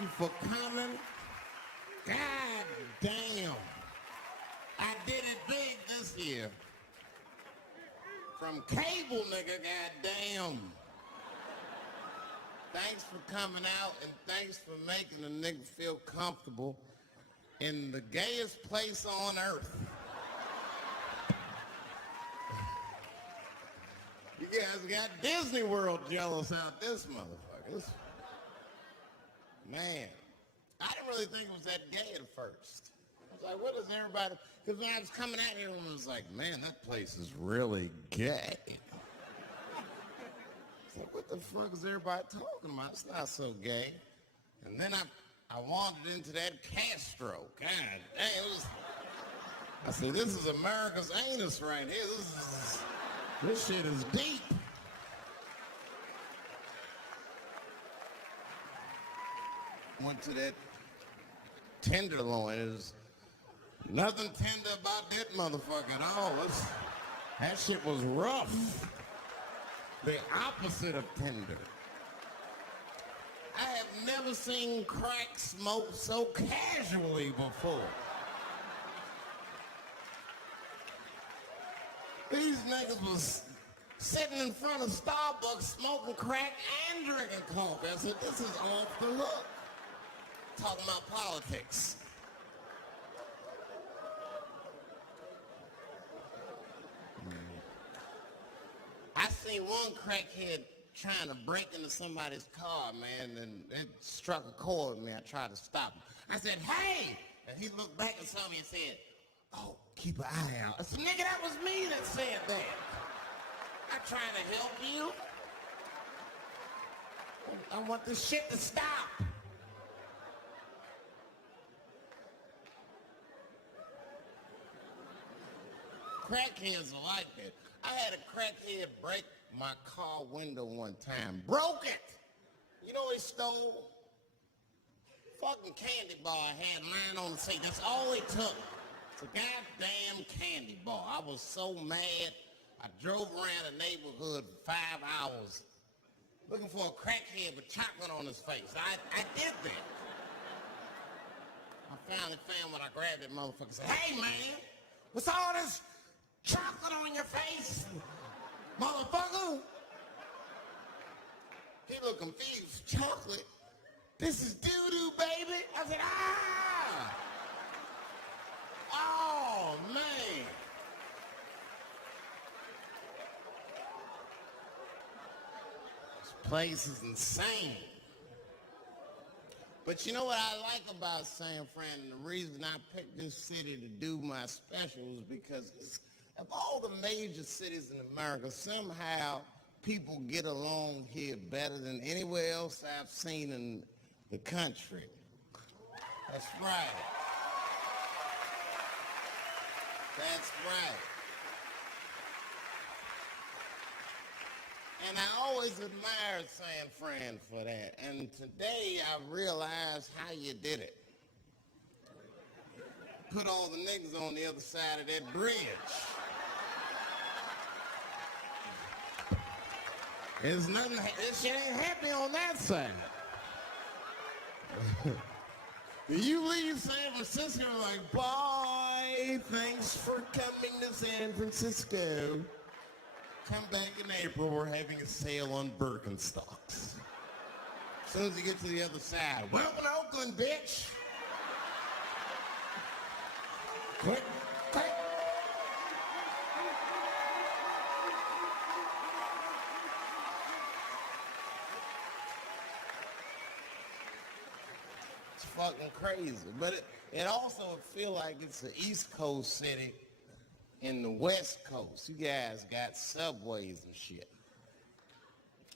you for coming. God damn. I did it big this year. From cable, nigga, goddamn. Thanks for coming out and thanks for making a nigga feel comfortable in the gayest place on earth. You guys got Disney World jealous out this motherfucker. Man, I didn't really think it was that gay at first. I was like, what is everybody? Because when I was coming out here, everyone was like, man, that place is really gay. It's like, what the fuck is everybody talking about? It's not so gay. And then I wandered into that Castro. God damn, I said, this is America's anus right here. This shit is deep. Went to that Tenderloin. There's nothing tender about that motherfucker at all. That shit was rough. The opposite of tender. I have never seen crack smoked so casually before. These niggas was sitting in front of Starbucks smoking crack and drinking coffee. I said, this is off the hook. Talking about politics. I seen one crackhead trying to break into somebody's car, man, and it struck a chord with me. I tried to stop him. I said, hey! And he looked back and saw me and said, oh, keep an eye out. I said, nigga, that was me that said that. I'm trying to help you. I want this shit to stop. Crackheads are like that. I had a crackhead break my car window one time. Broke it! You know what he stole? Fucking candy bar I had lying on the seat. That's all he took. It's a goddamn candy bar. I was so mad. I drove around the neighborhood for 5 hours looking for a crackhead with chocolate on his face. I did that. I finally found when I grabbed that motherfucker and said, hey man, what's all this chocolate on your face, motherfucker? He looked confused. Chocolate? This is doo-doo, baby. I said, ah! Oh, man. This place is insane. But you know what I like about San Fran, and the reason I picked this city to do my special is because of all the major cities in America, somehow people get along here better than anywhere else I've seen in the country. That's right. That's right. And I always admired San Fran for that. And today I realized how you did it. Put all the niggas on the other side of that bridge. There's nothing, this shit ain't happy on that side. You leave San Francisco like, bye, thanks for coming to San Francisco. Come back in April, we're having a sale on Birkenstocks. As soon as you get to the other side, welcome to Oakland, bitch. Click, click. It's fucking crazy, but it also feel like it's an East Coast city in the West Coast. You guys got subways and shit.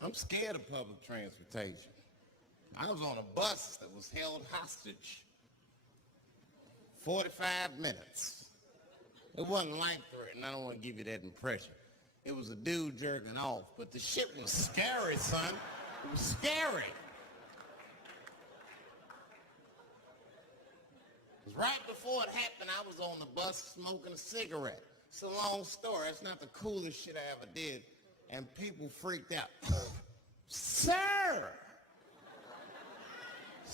I'm scared of public transportation. I was on a bus that was held hostage 45 minutes. It wasn't life-threatening. I don't want to give you that impression. It was a dude jerking off, but the shit was scary, son. It was scary. Because right before it happened, I was on the bus smoking a cigarette. It's a long story. It's not the coolest shit I ever did. And people freaked out. Sir!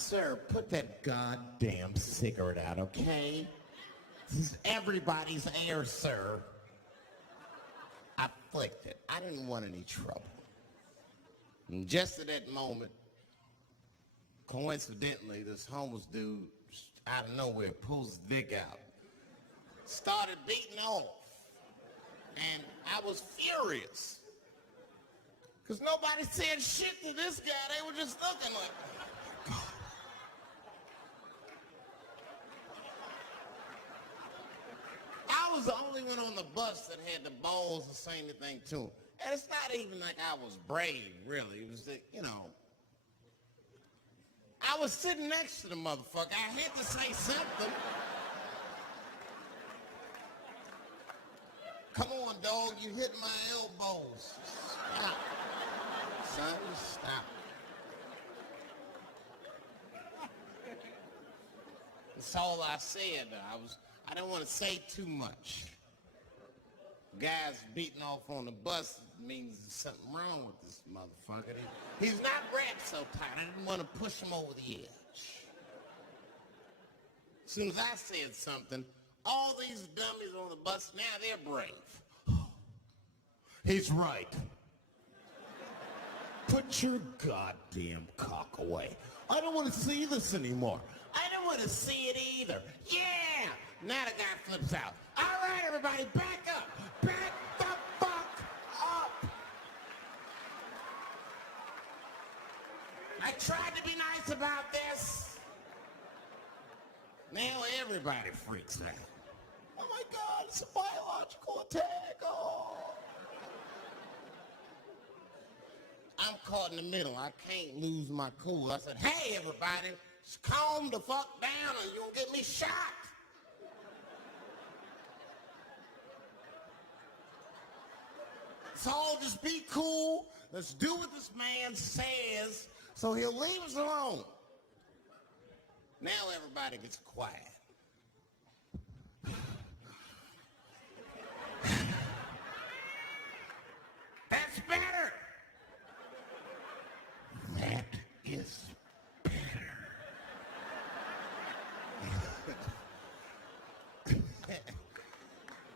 Sir, put that goddamn cigarette out, okay? This is everybody's air, sir. I flicked it. I didn't want any trouble. And just at that moment, coincidentally, this homeless dude out of nowhere pulls his dick out, started beating off, and I was furious. Because nobody said shit to this guy. They were just looking like, God. I was the only one on the bus that had the balls to say anything to him. And it's not even like I was brave, really. It was that, you know, I was sitting next to the motherfucker. I had to say something. Come on, dog, you hit my elbows. Stop. Son, stop. That's all I said. I don't want to say too much. Guys beating off on the bus means there's something wrong with this motherfucker. He's not wrapped so tight. I didn't want to push him over the edge. As soon as I said something, all these dummies on the bus, now they're brave. He's right. Put your goddamn cock away. I don't want to see this anymore. I don't want to see it either. Yeah! Now the guy flips out. All right, everybody, back up. Back the fuck up. I tried to be nice about this. Now everybody freaks out. Oh my God, it's a biological attack. Oh. I'm caught in the middle. I can't lose my cool. I said, hey, everybody, just calm the fuck down or you'll get me shot. So just be cool. Let's do what this man says so he'll leave us alone. Now everybody gets quiet. That's better. That is better.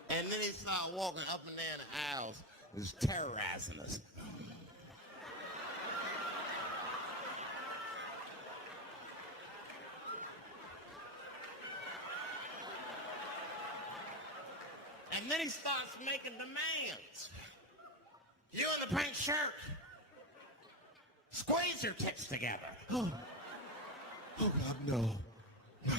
And then he started walking up and down the aisles. It was terrorizing us. And then he starts making demands. You in the pink shirt, squeeze your tits together. Oh God, no. No.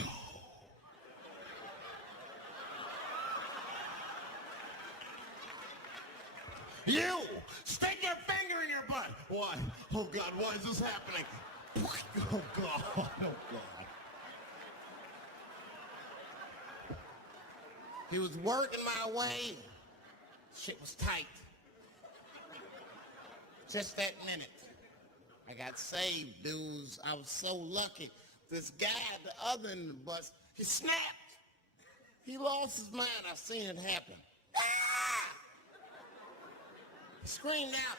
You, stick your finger in your butt. Why? Oh God, why is this happening? Oh God, oh God. He was working my way. Shit was tight. Just that minute, I got saved, dudes. I was so lucky. This guy at the other end of the bus, he snapped. He lost his mind. I seen it happen. Ah! He screamed out,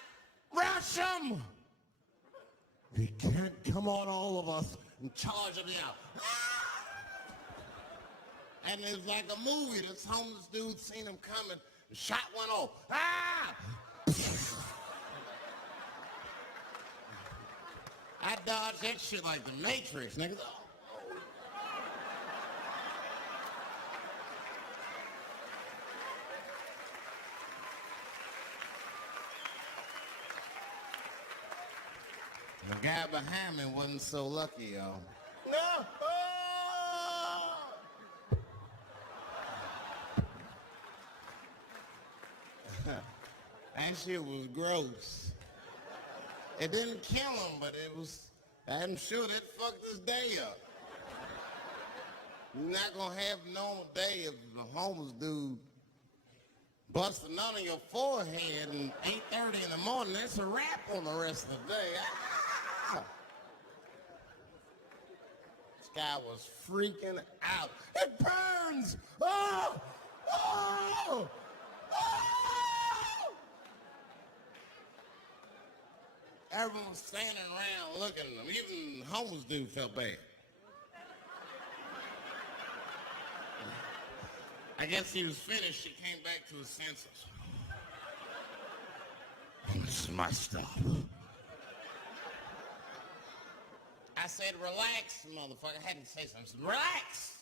rush him! They can't come on all of us and charge him out. Ah! And it was like a movie. This homeless dude seen him coming. The shot went off. Ah! I dodged that shit like the Matrix, nigga. The guy behind me wasn't so lucky, y'all. No! Oh! That shit was gross. It didn't kill him, but it was, I'm sure that fucked his day up. You're not gonna have a normal day if a homeless dude busts a nut on your forehead at 8:30 in the morning. That's a wrap on the rest of the day. Ah! This guy was freaking out. It burns! Oh! Oh! Oh! Everyone was standing around looking at them. Even the homeless dude felt bad. I guess he was finished. He came back to his senses. This is my stuff. I said, relax, motherfucker. I had to say something. I said, relax.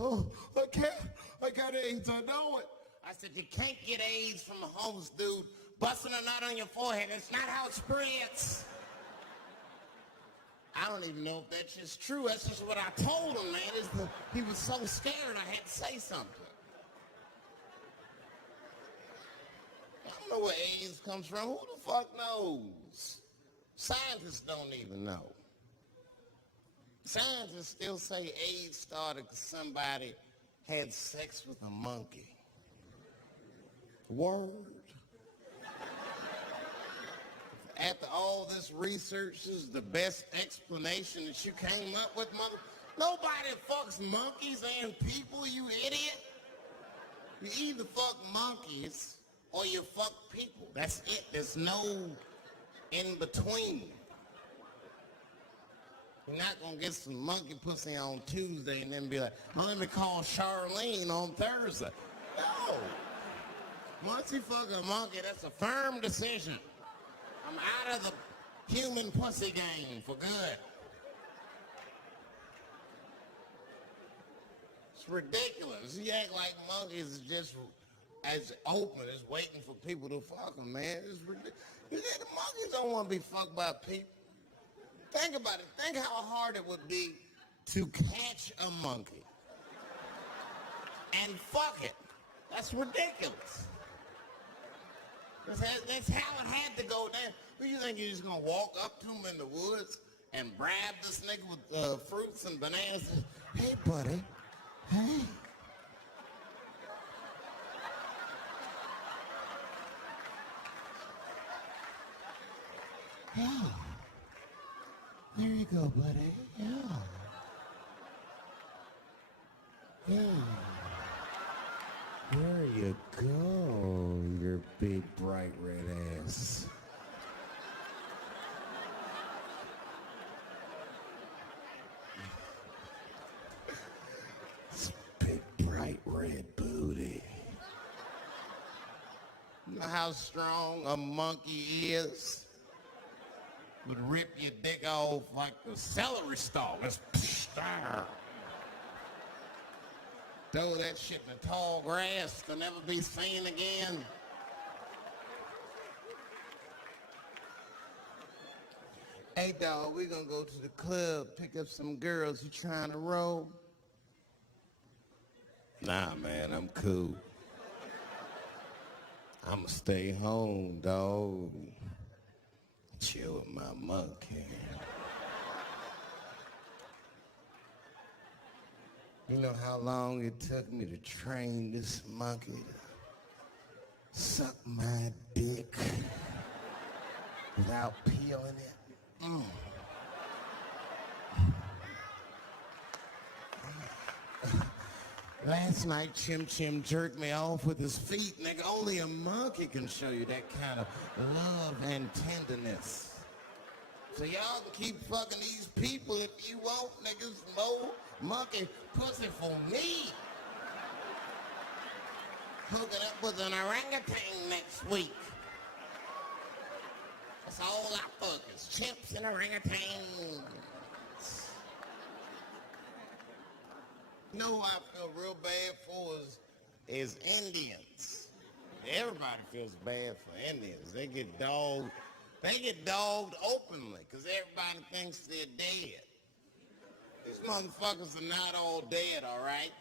Oh, I can't. I got AIDS. I know it. I said, you can't get AIDS from a homeless dude busting a nut on your forehead. That's not how it spreads. I don't even know if that's just true. That's just what I told him, man. He was so scared I had to say something. I don't know where AIDS comes from. Who the fuck knows? Scientists don't even know. Scientists still say AIDS started because somebody had sex with a monkey. Word. After all this research, this is the best explanation that you came up with, mother. Nobody fucks monkeys and people, you idiot. You either fuck monkeys or you fuck people. That's it. There's no in between. You're not gonna get some monkey pussy on Tuesday and then be like, well, let me call Charlene on Thursday. No. Once you fuck a monkey, that's a firm decision. I'm out of the human pussy game for good. It's ridiculous. You act like monkeys is just as open as waiting for people to fuck them, man. It's ridiculous. The monkeys don't want to be fucked by people. Think about it. Think how hard it would be to catch a monkey and fuck it. That's ridiculous. That's how it had to go down. Who you think you're just gonna walk up to him in the woods and bribe this nigga with fruits and bananas? Hey, buddy. Hey. Yeah. There you go, buddy. Yeah. Yeah. There you go, your big bright red ass. It's big bright red booty. You know how strong a monkey is? Would rip your dick off like a celery stalk. Throw that shit in the tall grass to never be seen again. Hey, dog, we gonna go to the club, pick up some girls. You trying to roll? Nah, man, I'm cool. I'ma stay home, dog. Chill with my monkey. You know how long it took me to train this monkey to suck my dick without peeling it? Last night, Chim Chim jerked me off with his feet. Nigga, only a monkey can show you that kind of love and tenderness. So y'all can keep fucking these people if you want, niggas. More monkey pussy for me. Hooking up with an orangutan next week. That's all I fuck is chimps and orangutans. You know who I feel real bad for is Indians. Everybody feels bad for Indians. They get dogged openly because everybody thinks they're dead. These motherfuckers are not all dead, all right?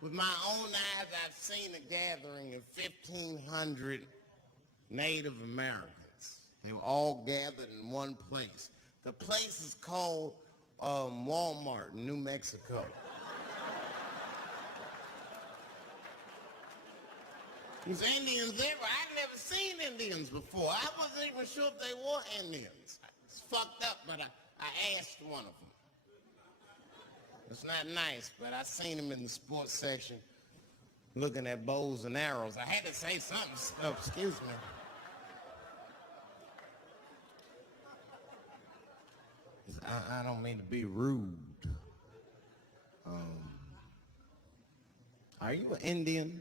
With my own eyes, I've seen a gathering of 1,500 Native Americans. They were all gathered in one place. The place is called Walmart in New Mexico. There's Indians there, but I'd never seen Indians before. I wasn't even sure if they were Indians. It's fucked up, but I asked one of them. It's not nice, but I seen him in the sports section looking at bows and arrows. I had to say something. Oh, excuse me. I don't mean to be rude. Are you an Indian?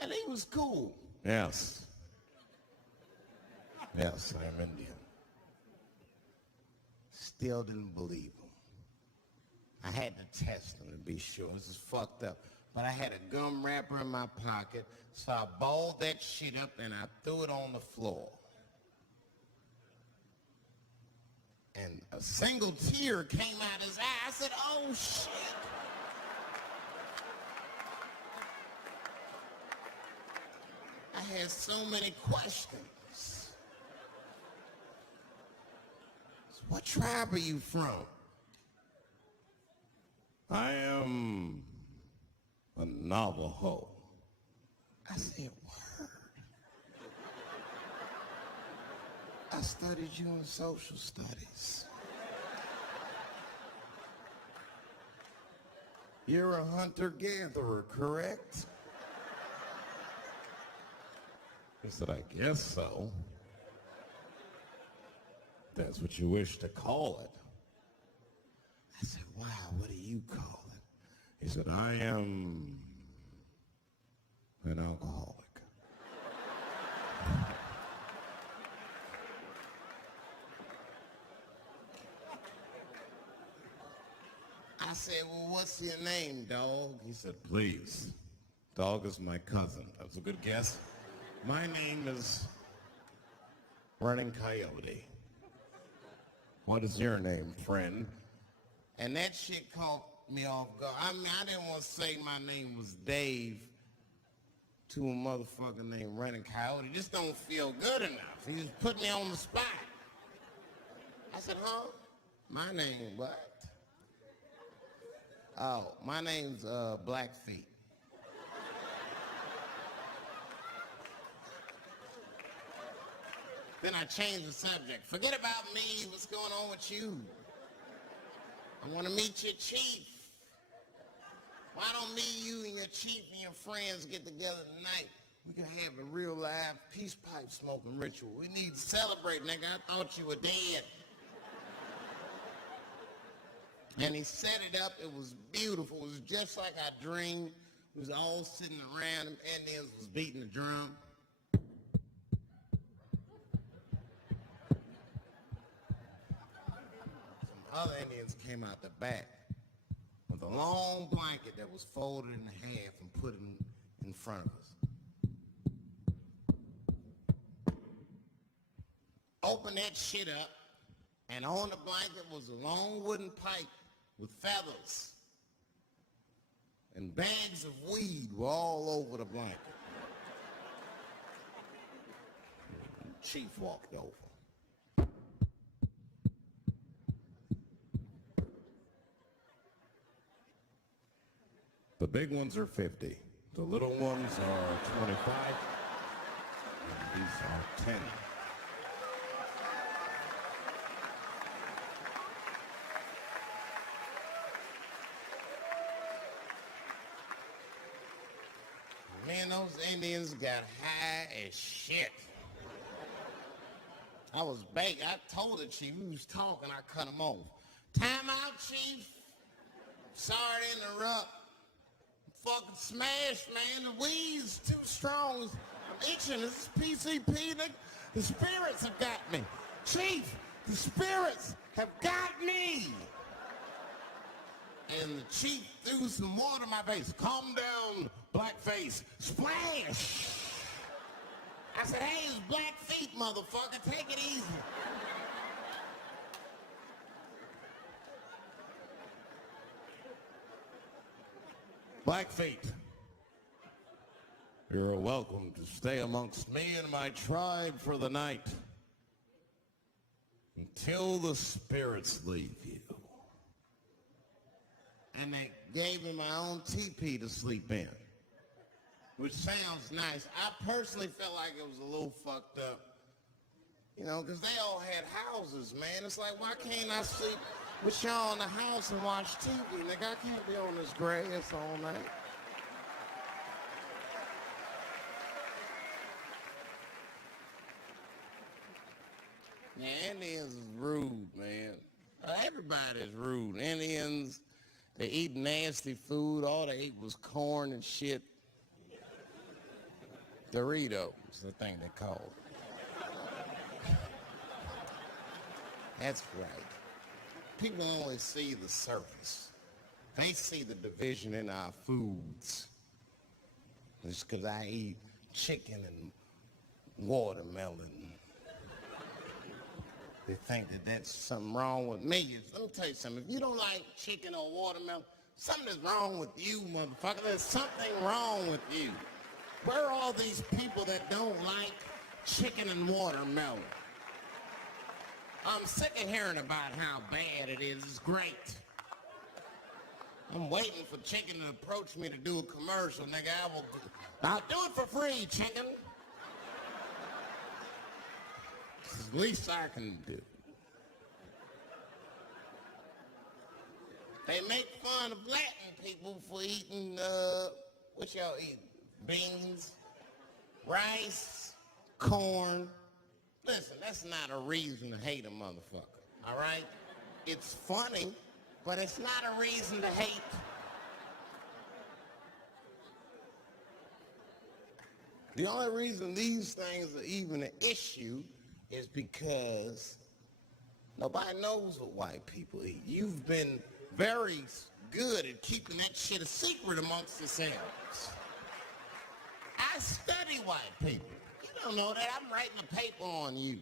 And he was cool. Yes. Yes, I'm Indian. Still didn't believe him. I had to test him to be sure. This is fucked up. But I had a gum wrapper in my pocket, so I balled that shit up and I threw it on the floor. And a single tear came out his eye. I said, oh shit. I had so many questions. So what tribe are you from? I am a Navajo. I said, word. I studied you in social studies. You're a hunter-gatherer, correct? I said, I guess so. That's what you wish to call it. I said, wow, what do you call it? He said, I am an alcoholic. I said, well, what's your name, dog? He said, please. Dog is my cousin. That's a good guess. My name is Running Coyote. What is your name, friend? And that shit caught me off guard. I mean, I didn't want to say my name was Dave to a motherfucker named Running Coyote. It just don't feel good enough. He just put me on the spot. I said, huh? My name what? Oh, my name's Blackfeet. Then I changed the subject. Forget about me. What's going on with you? I want to meet your chief. Why don't me, you, and your chief and your friends get together tonight? We can have a real live peace pipe smoking ritual. We need to celebrate, nigga. I thought you were dead. And he set it up. It was beautiful. It was just like I dreamed. We was all sitting around. Them Indians was beating the drum. Other Indians came out the back with a long blanket that was folded in half and put in front of us. Open that shit up, and on the blanket was a long wooden pipe with feathers. And bags of weed were all over the blanket. Chief walked over. The big ones are 50. The little ones are 25. And these are 10. Man, those Indians got high as shit. I was baked. I told the chief, we was talking, I cut him off. Time out, chief. Sorry to interrupt. Fucking smashed, man. The weed's too strong. I'm itching. This is PCP. The spirits have got me. Chief, the spirits have got me. And the chief threw some water in my face. Calm down, Blackface. Splash! I said, hey, it's Blackfeet, motherfucker. Take it easy. Blackfeet, you're welcome to stay amongst me and my tribe for the night until the spirits leave you. And they gave me my own teepee to sleep in, which sounds nice. I personally felt like it was a little fucked up, you know, because they all had houses, man. It's like, why can't I sleep with y'all in the house and watch TV? Nigga, I can't be on this grass all night. Yeah, Indians is rude, man. Everybody's rude. Indians, they eat nasty food. All they ate was corn and shit. Doritos, the thing they call it. That's right. People only see the surface. They see the division in our foods. Just because I eat chicken and watermelon, they think that that's something wrong with me. Let me tell you something. If you don't like chicken or watermelon, something is wrong with you, motherfucker. There's something wrong with you. Where are all these people that don't like chicken and watermelon? I'm sick of hearing about how bad it is. It's great. I'm waiting for chicken to approach me to do a commercial, nigga. I'll do it for free, chicken. It's the least I can do. They make fun of Latin people for eating, what y'all eat? Beans, rice, corn. Listen, that's not a reason to hate a motherfucker, all right? It's funny, but it's not a reason to hate. The only reason these things are even an issue is because nobody knows what white people eat. You've been very good at keeping that shit a secret amongst yourselves. I study white people. You don't know that. I'm writing a paper on you.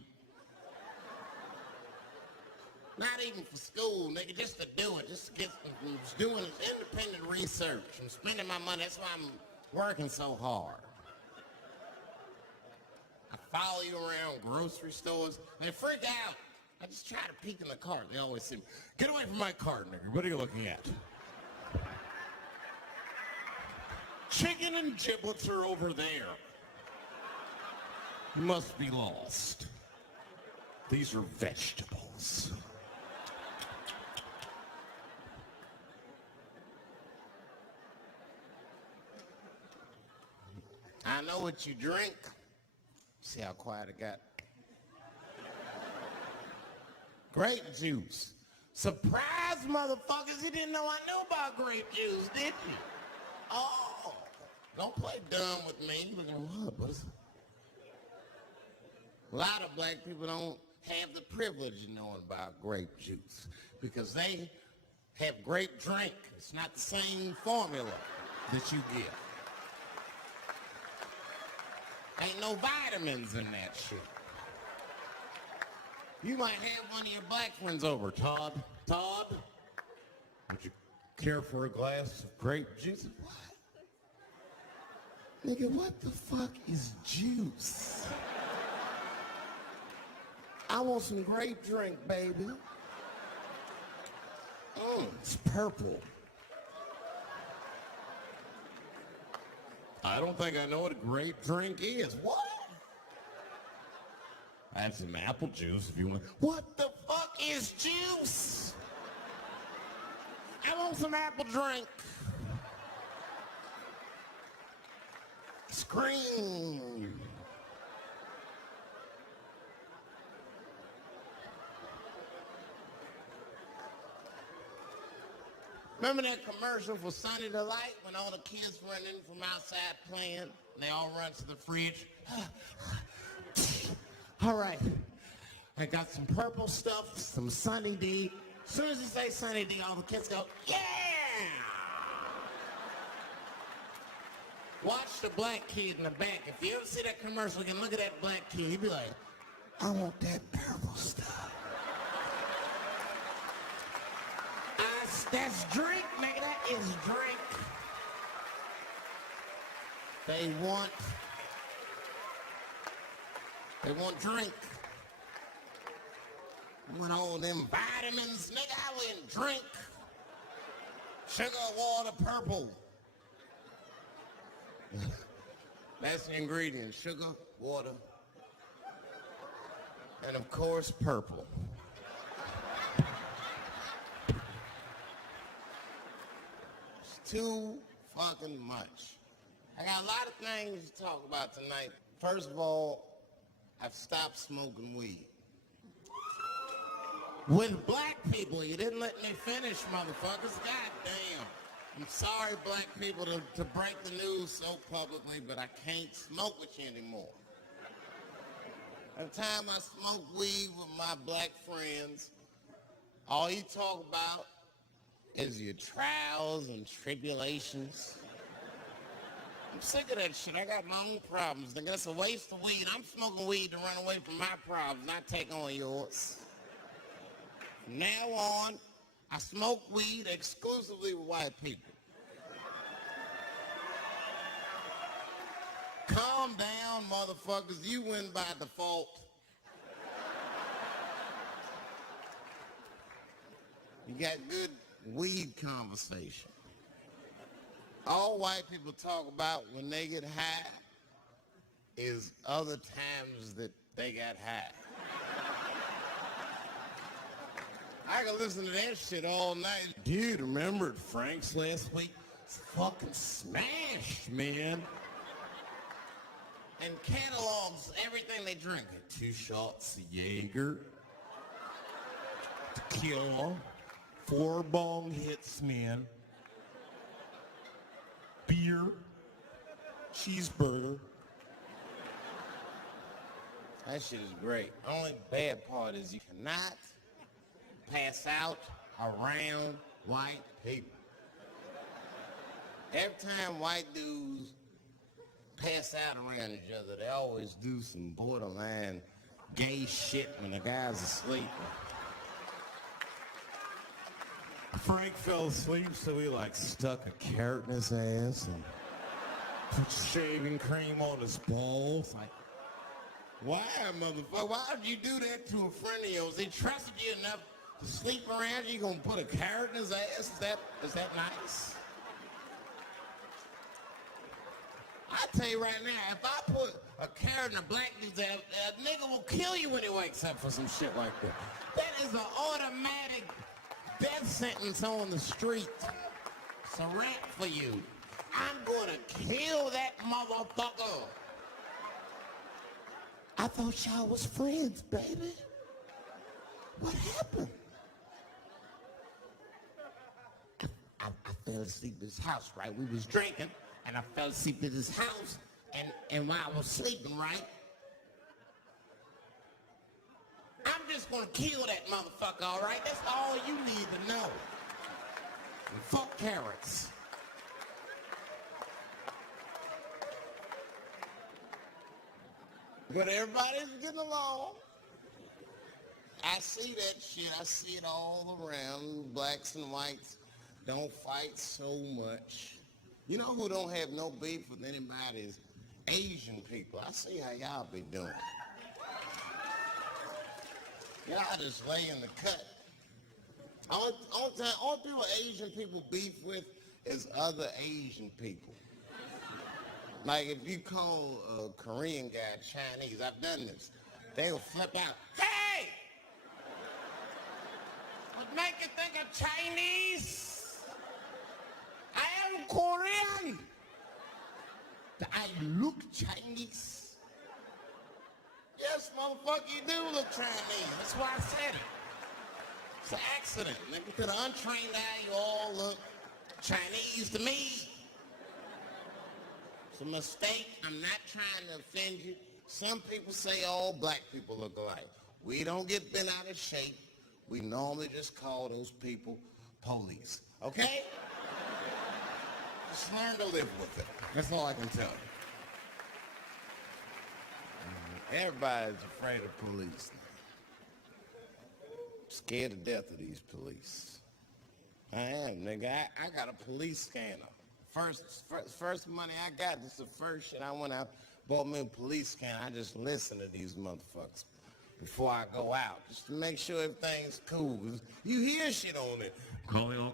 Not even for school, nigga, just to do it. Just to get, I'm doing independent research. I'm spending my money. That's why I'm working so hard. I follow you around grocery stores. They freak out. I just try to peek in the cart. They always say, get away from my cart, nigga. What are you looking at? Chicken and giblets are over there. You must be lost. These are vegetables. I know what you drink. See how quiet it got? Grape juice. Surprise, motherfuckers. You didn't know I knew about grape juice, did you? Oh, don't play dumb with me. You're looking at what? A lot of black people don't have the privilege of knowing about grape juice because they have grape drink. It's not the same formula that you get. Ain't no vitamins in that shit. You might have one of your black friends over, Todd. Todd, would you care for a glass of grape juice? What? Nigga, what the fuck is juice? I want some grape drink, baby. It's purple. I don't think I know what a grape drink is. What? I have some apple juice if you want. What the fuck is juice? I want some apple drink. Scream. Remember that commercial for Sunny Delight when all the kids run in from outside playing and they all run to the fridge? All right, I got some purple stuff, some Sunny D. As soon as you say Sunny D, all the kids go, yeah! Watch the black kid in the back. If you ever see that commercial again, look at that black kid. He'd be like, I want that purple stuff. That's drink, nigga. That is drink. They want drink. They want all them vitamins, nigga. I wouldn't drink. Sugar, water, purple. That's the ingredient. Sugar, water, and of course, purple. Too fucking much. I got a lot of things to talk about tonight. First of all, I've stopped smoking weed. With black people, you didn't let me finish, motherfuckers. God damn. I'm sorry, black people, to break the news so publicly, but I can't smoke with you anymore. Every time I smoke weed with my black friends, all you talk about is your trials and tribulations. I'm sick of that shit. I got my own problems. Nigga, that's a waste of weed. I'm smoking weed to run away from my problems, not take on yours. From now on, I smoke weed exclusively with white people. Calm down, motherfuckers. You win by default. You got good weed conversation. All white people talk about when they get high is other times that they got high. I can listen to that shit all night. Dude, remember at Frank's last week? It's fucking smashed, man. And catalogs everything they drink. 2 shots of Jaeger, tequila, 4 bong hits, man. Beer, cheeseburger. That shit is great. Only bad part is you cannot pass out around white people. Every time white dudes pass out around each other, they always do some borderline gay shit when the guy's asleep. Frank fell asleep, so he stuck a carrot in his ass and put shaving cream on his balls. Why, motherfucker? Why would you do that to a friend of yours? He trusted you enough to sleep around you. You gonna put a carrot in his ass? Is that nice? I tell you right now, if I put a carrot in a black dude's ass, that nigga will kill you when he wakes up for some shit like that. That is an automatic death sentence on the street. It's a rap for you. I'm gonna kill that motherfucker. I thought y'all was friends, baby. What happened? I fell asleep at his house, right? We was drinking, and I fell asleep at his house, and while I was sleeping, right? I'm just gonna kill that motherfucker, all right? That's all you need to know. And fuck carrots. But everybody's getting along. I see that shit. I see it all around. Blacks and whites don't fight so much. You know who don't have no beef with anybody is Asian people. I see how y'all be doing. Y'all just lay in the cut. Only people Asian people beef with is other Asian people. Like if you call a Korean guy Chinese, I've done this. They will flip out, hey! What make you think of Chinese? I am Korean. I look Chinese. Yes, motherfucker, you do look Chinese. That's why I said it. It's an accident. Nigga, to the untrained eye, you all look Chinese to me. It's a mistake. I'm not trying to offend you. Some people say all black people look alike. We don't get bent out of shape. We normally just call those people police. Okay? Just learn to live with it. That's all I can tell you. Everybody's afraid of police. Scared to death of these police. I am, nigga. I got a police scanner. First money I got, this is the first shit I went out, bought me a police scanner. I just listen to these motherfuckers before I go out, just to make sure everything's cool. You hear shit on it. Calling all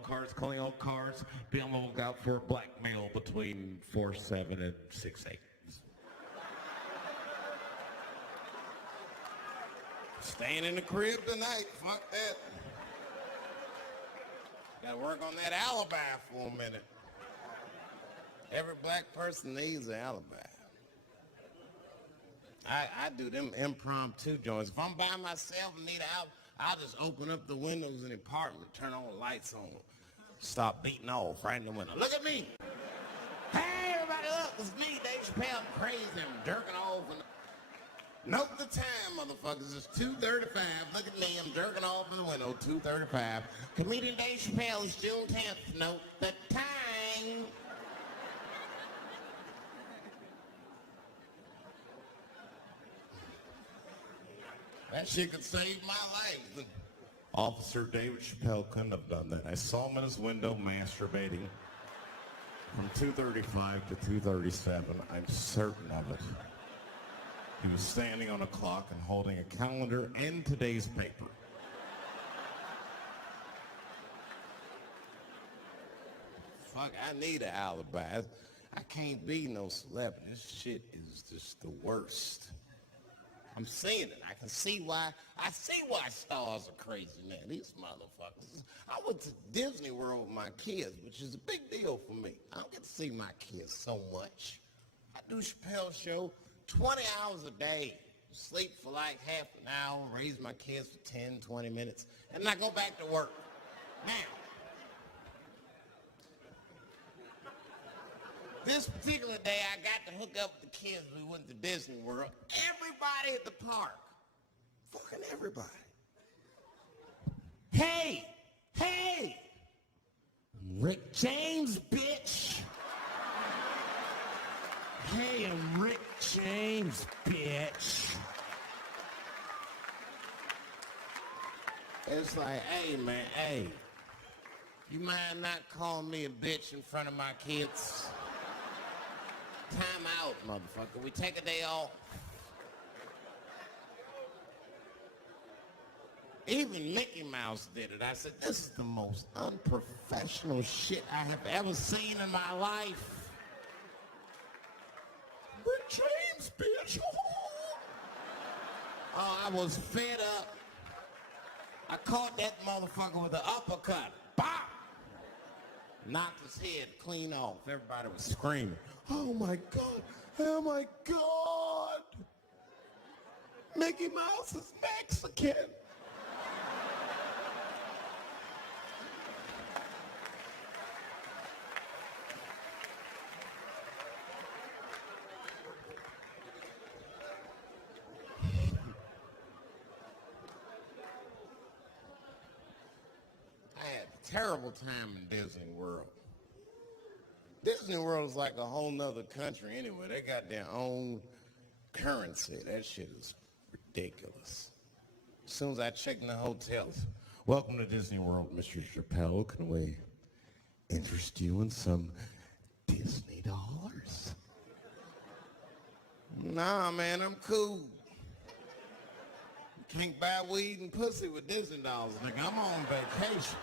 cars, be on the lookout for a black male between 4'7" and 6'8". Staying in the crib tonight, fuck that. Gotta work on that alibi for a minute. Every black person needs an alibi. I do them impromptu joints. If I'm by myself and need an alibi, I'll just open up the windows in the apartment, turn all the lights on, stop beating off right in the window. Look at me. Hey, everybody, look, it's me, Dave Chappelle. I'm crazy. I'm jerking off. Note the time, motherfuckers. It's 2:35. Look at me. I'm jerking off in the window. 2:35. Comedian Dave Chappelle is June 10th. Note the time. That shit could save my life. Officer David Chappelle couldn't have done that. I saw him in his window masturbating from 2:35 to 2:37. I'm certain of it. He was standing on a clock and holding a calendar and today's paper. Fuck, I need an alibi. I can't be no celebrity. This shit is just the worst. I'm seeing it. I can see why. I see why stars are crazy now. These motherfuckers. I went to Disney World with my kids, which is a big deal for me. I don't get to see my kids so much. I do Chappelle show 20 hours a day. Sleep for like half an hour, raise my kids for 10, 20 minutes, and then I go back to work. Now, this particular day, I got to hook up with the kids. We went to Disney World. Everybody at the park. Fucking everybody. Hey! Hey! I'm Rick James, bitch! Hey, I'm Rick James, bitch! It's like, hey, man, hey. You mind not calling me a bitch in front of my kids? Time out, motherfucker. We take a day off. Even Mickey Mouse did it. I said, this is the most unprofessional shit I have ever seen in my life. Rick James, bitch. Oh, I was fed up. I caught that motherfucker with an uppercut. Bop! Knocked his head clean off. Everybody was screaming. Oh my God, oh my God. Mickey Mouse is Mexican. I had a terrible time in Disney World. Disney World is like a whole nother country anyway. They got their own currency. That shit is ridiculous. As soon as I check in the hotels, welcome to Disney World, Mr. Chappelle. Can we interest you in some Disney dollars? Nah, man, I'm cool. You can't buy weed and pussy with Disney dollars, nigga. I'm on vacation.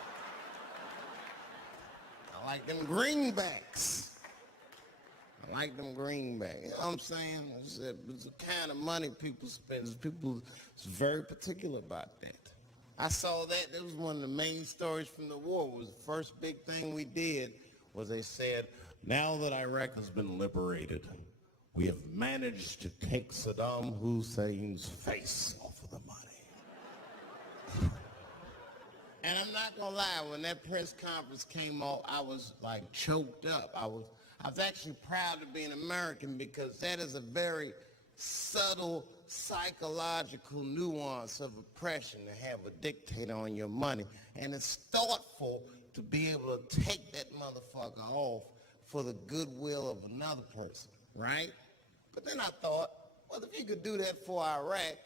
I like them greenbacks. I like them greenbacks. You know what I'm saying? It's the kind of money people spend. People is very particular about that. I saw that. That was one of the main stories from the war. It was the first big thing we did was they said, now that Iraq has been liberated, we have managed to take Saddam Hussein's face off of the money. And I'm not gonna lie, when that press conference came off, I was like choked up. I was actually proud to be an American because that is a very subtle psychological nuance of oppression to have a dictator on your money. And it's thoughtful to be able to take that motherfucker off for the goodwill of another person, right? But then I thought, well, if you could do that for Iraq,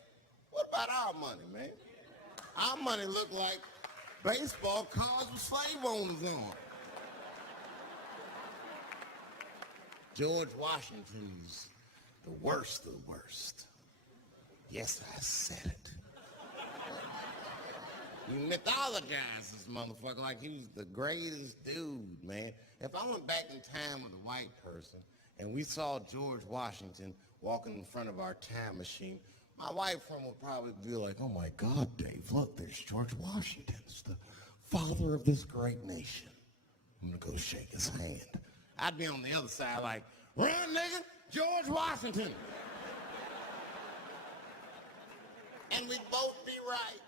what about our money, man? Our money look like baseball cards with slave owners on. George Washington's the worst of the worst. Yes, I said it. You mythologize this motherfucker like he was the greatest dude, man. If I went back in time with a white person and we saw George Washington walking in front of our time machine, my white friend would probably be like, oh my God, Dave, look, there's George Washington. It's the father of this great nation. I'm gonna go shake his hand. I'd be on the other side like, run, nigga, George Washington. And we'd both be right.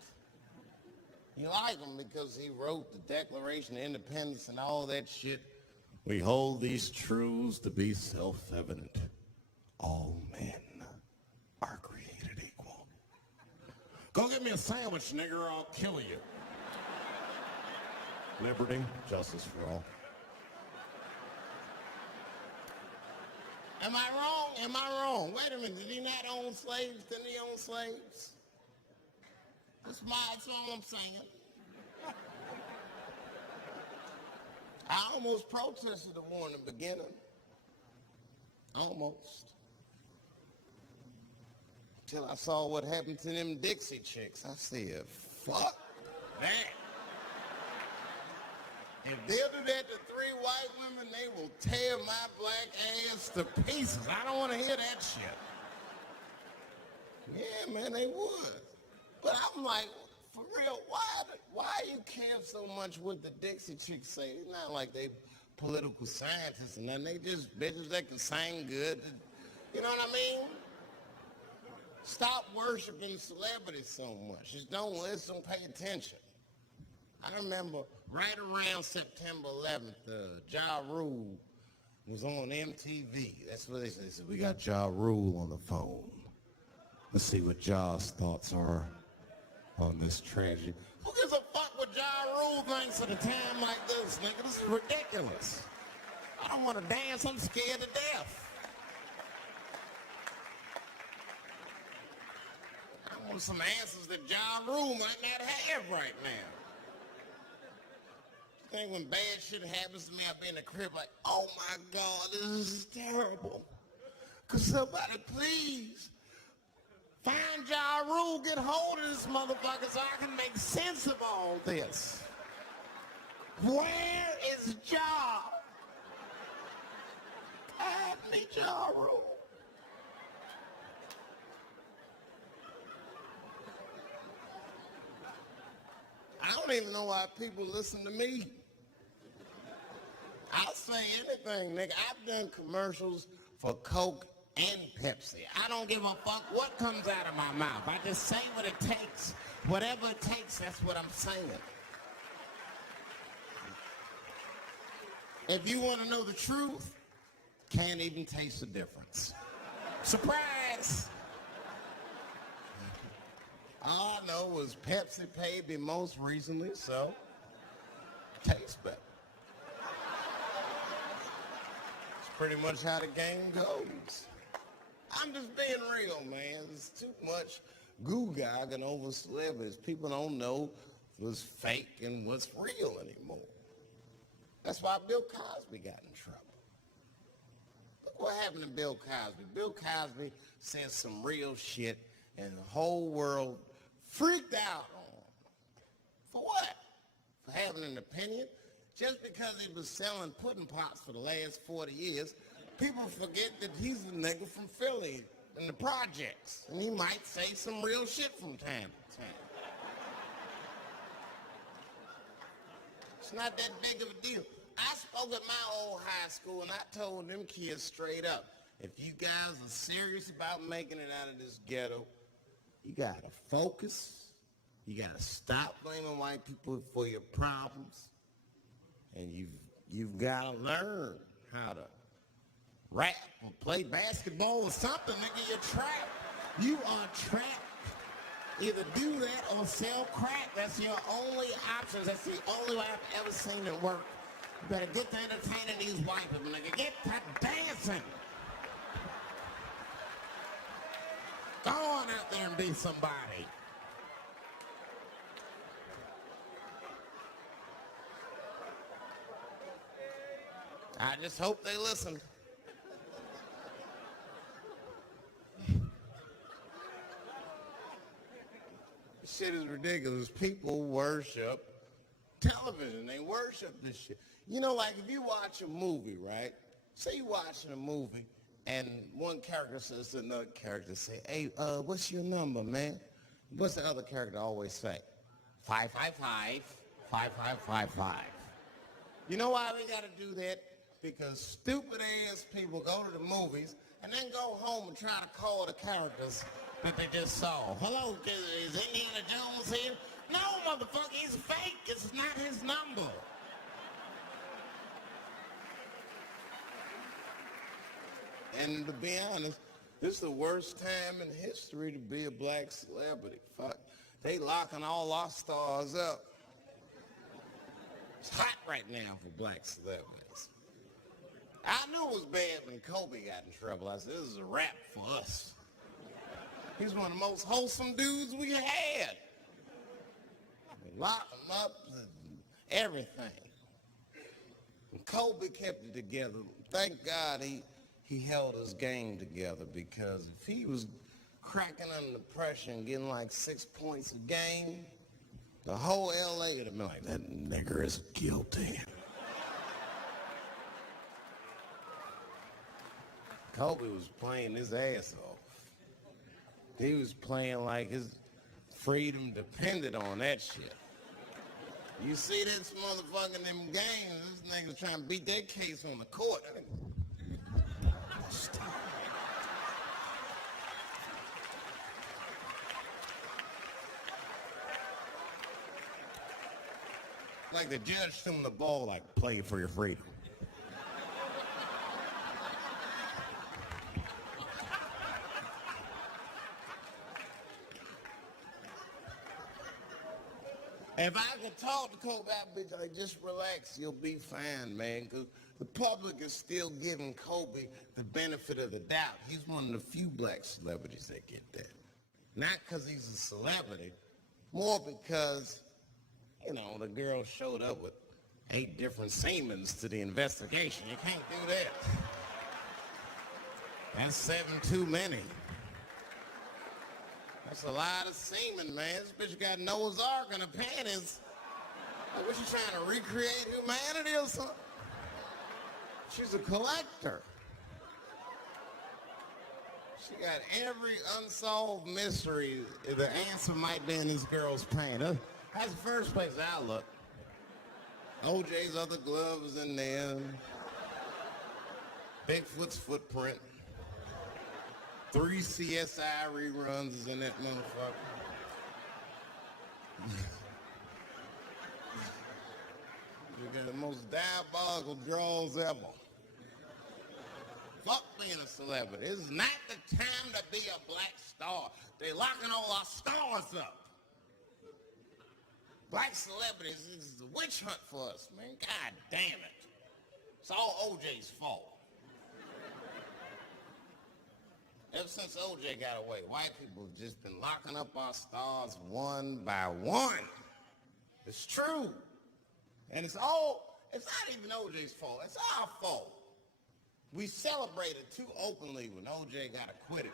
You like him because he wrote the Declaration of Independence and all that shit. We hold these truths to be self-evident. All men are created equal. Go get me a sandwich, nigger, or I'll kill you. Liberty, justice for all. Am I wrong? Am I wrong? Wait a minute, did he not own slaves? Didn't he own slaves? That's all I'm saying. I almost protested the war in the beginning. Almost. Till I saw what happened to them Dixie chicks. I said, fuck that. If they'll do that to 3 white women, they will tear my black ass to pieces. I don't want to hear that shit. Yeah, man, they would. But I'm like, for real, why you care so much what the Dixie chicks say? It's not like they political scientists and nothing. They just bitches that can sing good. You know what I mean? Stop worshiping celebrities so much. Just don't listen, pay attention. I remember right around September 11th, Ja Rule was on MTV. That's what they said. They said, we got Ja Rule on the phone. Let's see what Ja's thoughts are on this tragedy. Who gives a fuck what Ja Rule thinks at a time like this, nigga? This is ridiculous. I don't want to dance. I'm scared to death. I want some answers that Ja Rule might not have right now. I think when bad shit happens to me, I'll be in the crib like, oh my God, this is terrible. Could somebody please find Ja Rule, get hold of this motherfucker so I can make sense of all this. Where is Ja? Find me Ja Rule. I don't even know why people listen to me. I'll say anything, nigga. I've done commercials for Coke and Pepsi. I don't give a fuck what comes out of my mouth. I just say what it takes. Whatever it takes, that's what I'm saying. If you want to know the truth, can't even taste the difference. Surprise! All I know was Pepsi paid me most recently, so tastes better. It's pretty much how the game goes. I'm just being real, man. There's too much goo-gagging over celebrities. People don't know what's fake and what's real anymore. That's why Bill Cosby got in trouble. Look what happened to Bill Cosby. Bill Cosby said some real shit and the whole world freaked out on him. For what? For having an opinion? Just because he was selling pudding pops for the last 40 years, people forget that he's a nigga from Philly in the projects. And he might say some real shit from time to time. It's not that big of a deal. I spoke at my old high school and I told them kids straight up, if you guys are serious about making it out of this ghetto, you gotta focus. You gotta stop blaming white people for your problems. And you've gotta learn how to rap or play basketball or something, nigga. You're trapped. You are trapped. Either do that or sell crack. That's your only options. That's the only way I've ever seen it work. You better get to entertaining these white people, nigga. Get to dancing. Go on out there and be somebody. I just hope they listen. Shit is ridiculous. People worship television. They worship this shit. You know, like if you watch a movie, right? Say you're watching a movie and one character says to another character, say, hey, what's your number, man? What's the other character always say? 555, 5555. You know why we gotta do that? Because stupid ass people go to the movies and then go home and try to call the characters that they just saw. Hello, is Indiana Jones here? No, motherfucker, he's fake. It's not his number. And to be honest, this is the worst time in history to be a black celebrity. Fuck, they locking all our stars up. It's hot right now for black celebrities. I knew it was bad when Kobe got in trouble. I said, this is a wrap for us. He's one of the most wholesome dudes we had. Lock him up and everything. And Kobe kept it together. Thank God he held his game together, because if he was cracking under pressure and getting like 6 points a game, the whole LA would have been like, that nigger is guilty. Kobe was playing his ass off. He was playing like his freedom depended on that shit. You see this motherfucker in them games, this nigga's trying to beat that case on the court. Stop. Like the judge threw him the ball, like, play for your freedom. If I could talk to Kobe, I'd be like, just relax, you'll be fine, man, because the public is still giving Kobe the benefit of the doubt. He's one of the few black celebrities that get that. Not because he's a celebrity, more because, you know, the girl showed up with 8 different semens to the investigation. You can't do that. That's 7 too many. That's a lot of semen, man. This bitch got Noah's Ark in her panties. Like, what, you trying to recreate humanity or something? She's a collector. She got every unsolved mystery. The answer might be in this girl's panties. That's the first place I look. OJ's other glove is in there. Bigfoot's footprint. 3 CSI reruns is in that motherfucker. You got the most diabolical draws ever. Fuck being a celebrity. This is not the time to be a black star. They locking all our stars up. Black celebrities is a witch hunt for us, man. God damn it. It's all OJ's fault. Ever since OJ got away, white people have just been locking up our stars one by one. It's true. And it's not even OJ's fault. It's our fault. We celebrated too openly when OJ got acquitted.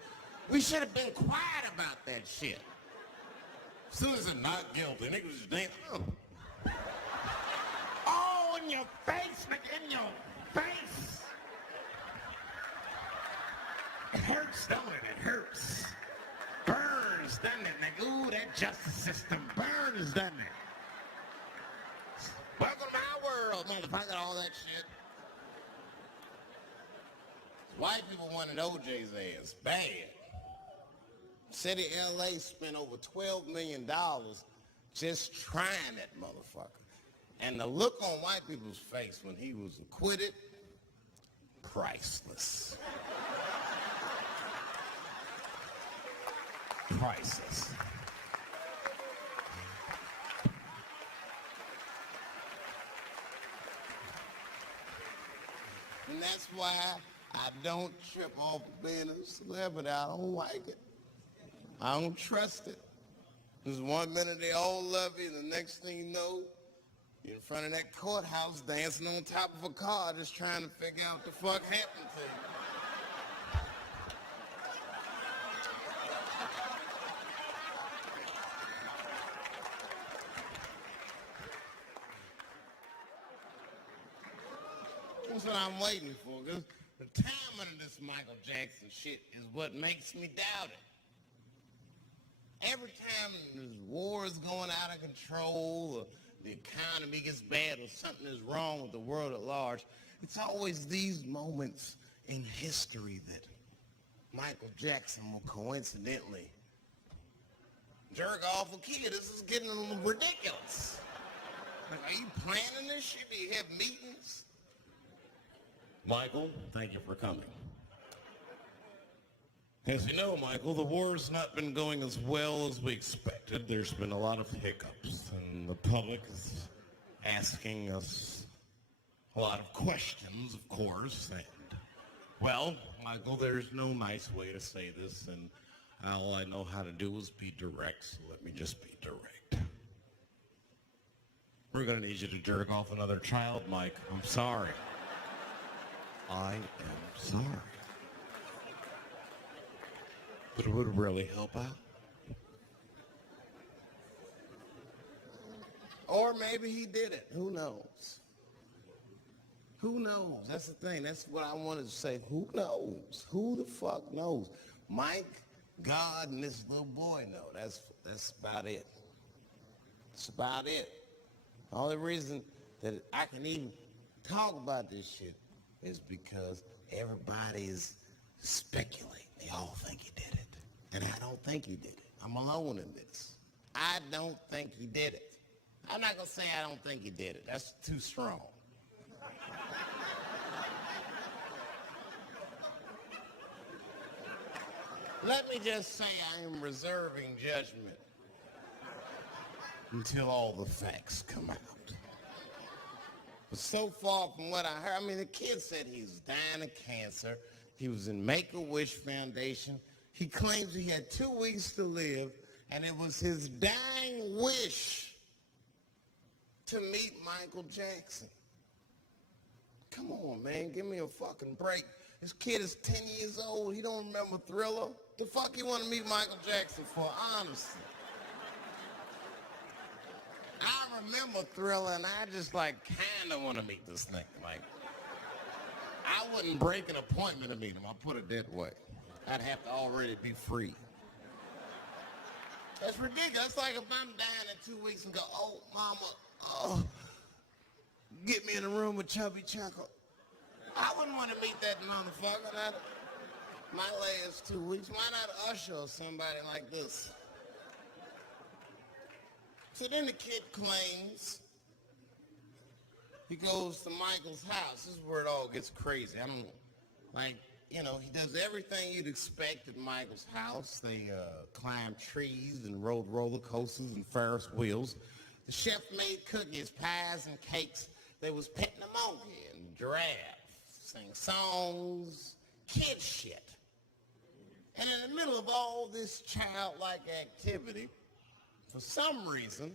We should have been quiet about that shit. As soon as they're not guilty, niggas just dancing. Oh, in your face, nigga, in your face. It hurts, don't it? It hurts. Burns, doesn't it, nigga? Ooh, that justice system burns, doesn't it? Welcome to my world, motherfucker, all that shit. White people wanted OJ's ass bad. City of LA spent over $12 million just trying that motherfucker. And the look on white people's face when he was acquitted, priceless. Priceless. And that's why I don't trip off being a celebrity. I don't like it. I don't trust it. Because 1 minute they all love you, and the next thing you know, you're in front of that courthouse dancing on top of a car just trying to figure out what the fuck happened to you. That's what I'm waiting for. Cause the timing of this Michael Jackson shit is what makes me doubt it. Every time this war is going out of control, or the economy gets bad, or something is wrong with the world at large, it's always these moments in history that Michael Jackson will coincidentally jerk off a kid. This is getting a little ridiculous. Like, are you planning this shit? Do you have meetings? Michael, thank you for coming. As you know, Michael, the war's not been going as well as we expected. There's been a lot of hiccups, and the public is asking us a lot of questions, of course. And, well, Michael, there's no nice way to say this, and all I know how to do is be direct, so let me just be direct. We're going to need you to jerk off another child, Mike. I'm sorry. I am sorry. But it would really help out. Or maybe he did it. Who knows? Who knows? That's the thing. That's what I wanted to say. Who knows? Who the fuck knows? Mike, God, and this little boy know. That's about it. That's about it. The only reason that I can even talk about this shit is because everybody is speculating. They all think he did it. And I don't think he did it. I'm alone in this. I don't think he did it. I'm not going to say I don't think he did it. That's too strong. Let me just say I am reserving judgment until all the facts come out. But so far from what I heard, I mean, the kid said he was dying of cancer. He was in Make-A-Wish Foundation. He claims he had 2 weeks to live, and it was his dying wish to meet Michael Jackson. Come on, man, give me a fucking break. This kid is 10 years old. He don't remember Thriller. The fuck you want to meet Michael Jackson for, honestly? I remember Thriller, and I just, like, kind of want to meet this nigga. Like, I wouldn't break an appointment to meet him. I'll put it that way. I'd have to already be free. That's ridiculous. That's like if I'm dying in 2 weeks and go, oh, mama, oh, get me in a room with Chubby Chuckle. I wouldn't want to meet that motherfucker. My last 2 weeks. Why not Usher or somebody like this? So then the kid claims he goes to Michael's house. This is where it all gets crazy. I don't know. Like, you know, he does everything you'd expect at Michael's house. They climb trees and rode roller coasters and Ferris wheels. The chef made cookies, pies, and cakes. They was petting a monkey and giraffe, sing songs, kid shit. And in the middle of all this childlike activity, for some reason,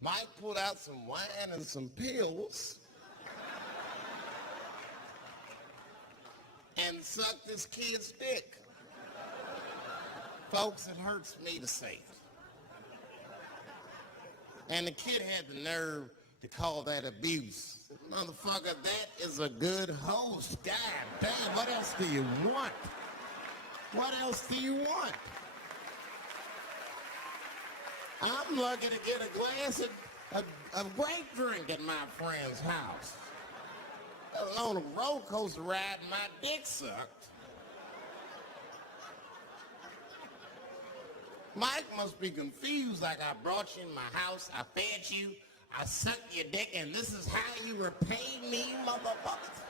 Mike pulled out some wine and some pills and sucked this kid's dick. Folks, it hurts me to say it. And the kid had the nerve to call that abuse. Motherfucker, that is a good host. God damn, what else do you want? What else do you want? I'm lucky to get a glass of grape drink at my friend's house. Let alone a roller coaster ride and my dick sucked. Mike must be confused, like I brought you in my house, I fed you, I sucked your dick, and this is how you repay me, motherfucker.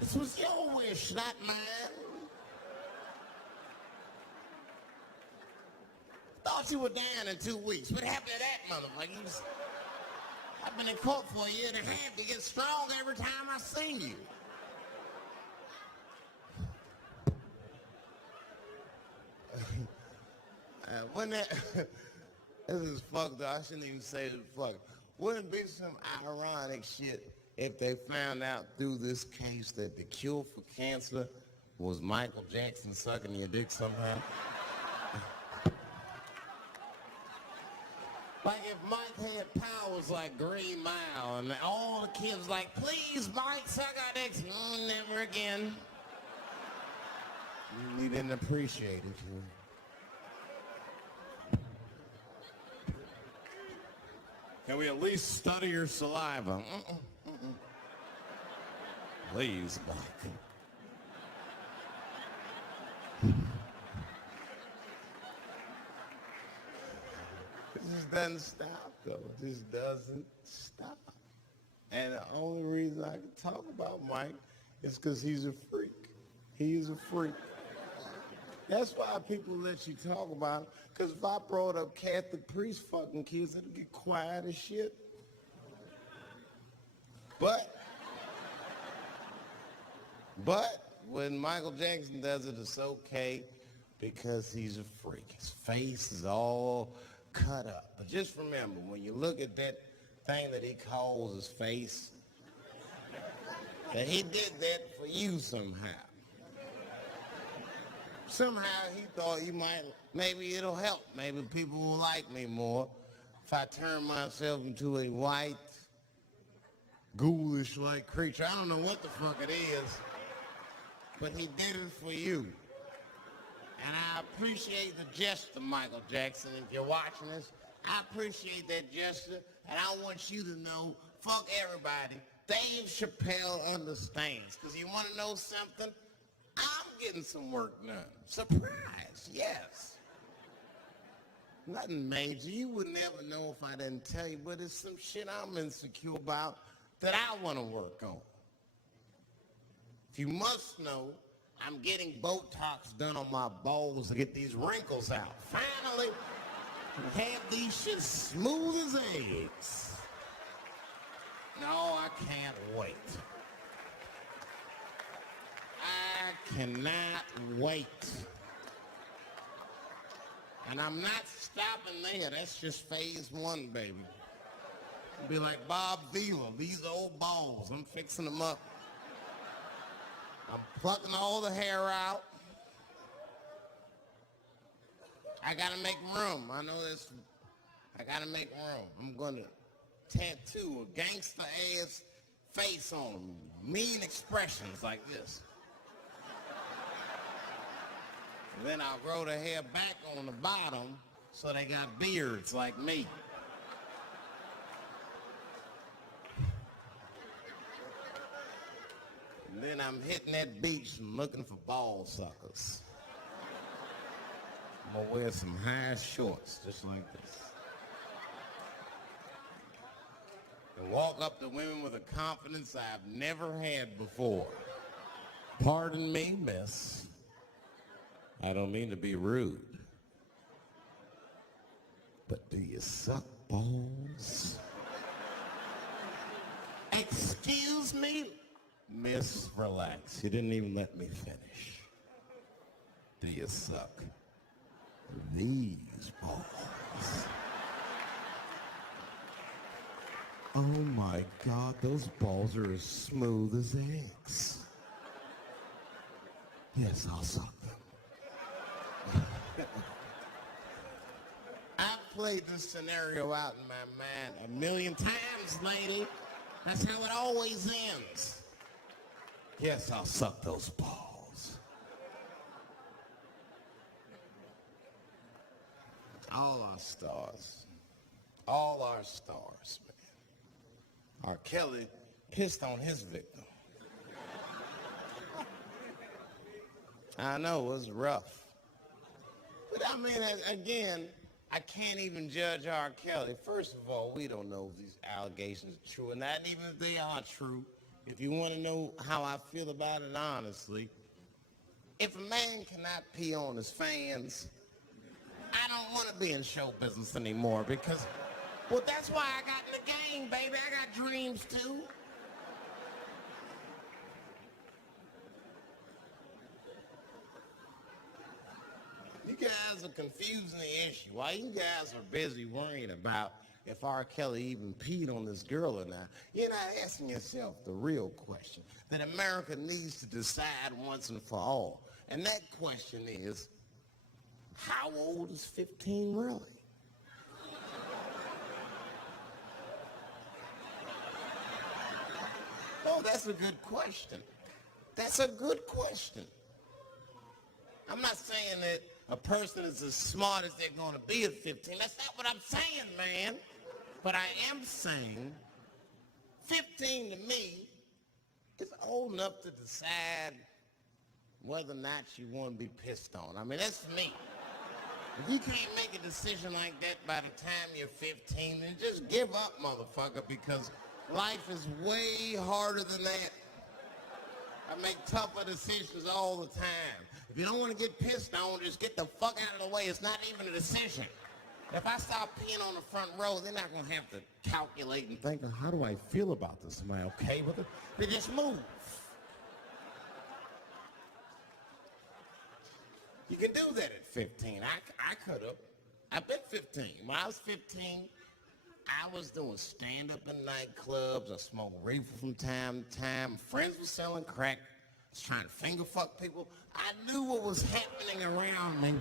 This was your wish, not mine. Thought you were dying in 2 weeks. What happened to that motherfucker? I've been in court for a year and a half. You get stronger every time I sing you. When that, this is fucked up. I shouldn't even say this fucked. Wouldn't it be some ironic shit if they found out through this case that the cure for cancer was Michael Jackson sucking your dick somehow? Like if Mike had powers like Green Mile and all the kids like, please, Mike, suck our dicks. Never again. You didn't appreciate it. Can we at least study your saliva? Please, Mike. doesn't stop, though. It just doesn't stop. And the only reason I can talk about Mike is because he's a freak. He's a freak. That's why people let you talk about him. Because if I brought up Catholic priest fucking kids, it'd get quiet as shit. But when Michael Jackson does it, it's okay because he's a freak. His face is all cut up. But just remember, when you look at that thing that he calls his face, that he did that for you somehow. Somehow he thought maybe it'll help. Maybe people will like me more if I turn myself into a white, ghoulish-like creature. I don't know what the fuck it is, but he did it for you. And I appreciate the gesture, Michael Jackson. If you're watching this, I appreciate that gesture, and I want you to know, fuck everybody, Dave Chappelle understands. Because you want to know something? I'm getting some work done. Surprise, yes. Nothing major. You would never know if I didn't tell you, but it's some shit I'm insecure about that I want to work on. If you must know, I'm getting Botox done on my balls to get these wrinkles out. Finally, have these shits smooth as eggs. No, I can't wait. I cannot wait. And I'm not stopping there. That's just phase one, baby. It'll be like Bob Vila, these old balls. I'm fixing them up. I'm plucking all the hair out. I gotta make room. I know this. I gotta make room. I'm gonna tattoo a gangster-ass face on them. Mean expressions like this. And then I'll grow the hair back on the bottom so they got beards like me. And then I'm hitting that beach and looking for ball suckers. I'm gonna wear some high shorts just like this. And walk up to women with a confidence I've never had before. Pardon me, miss. I don't mean to be rude. But do you suck balls? Excuse me? Miss, relax. You didn't even let me finish. Do you suck these balls? Oh my God, those balls are as smooth as eggs. Yes, I'll suck them. I've played this scenario out in my mind a million times, lady. That's how it always ends. Yes, I'll suck those balls. All our stars, man. R. Kelly pissed on his victim. I know, it was rough. But I mean, again, I can't even judge R. Kelly. First of all, we don't know if these allegations are true, and not even if they are true. If you want to know how I feel about it honestly, if a man cannot pee on his fans, I don't want to be in show business anymore because, well, that's why I got in the game, baby. I got dreams too. You guys are confusing the issue. While you guys are busy worrying about if R. Kelly even peed on this girl or not, you're not asking yourself the real question that America needs to decide once and for all. And that question is, how old is 15 really? Oh, that's a good question. That's a good question. I'm not saying that a person is as smart as they're going to be at 15. That's not what I'm saying, man. But I am saying 15 to me is old enough to decide whether or not you want to be pissed on. I mean, that's me. If you can't make a decision like that by the time you're 15, then just give up, motherfucker, because life is way harder than that. I make tougher decisions all the time. If you don't want to get pissed on, just get the fuck out of the way. It's not even a decision. If I stop peeing on the front row, they're not going to have to calculate and think, how do I feel about this? Am I okay with it? They just move. You can do that at 15. I could have. I've been 15. When I was 15, I was doing stand-up in nightclubs. I smoked reefer from time to time. Friends were selling crack. I was trying to finger fuck people. I knew what was happening around me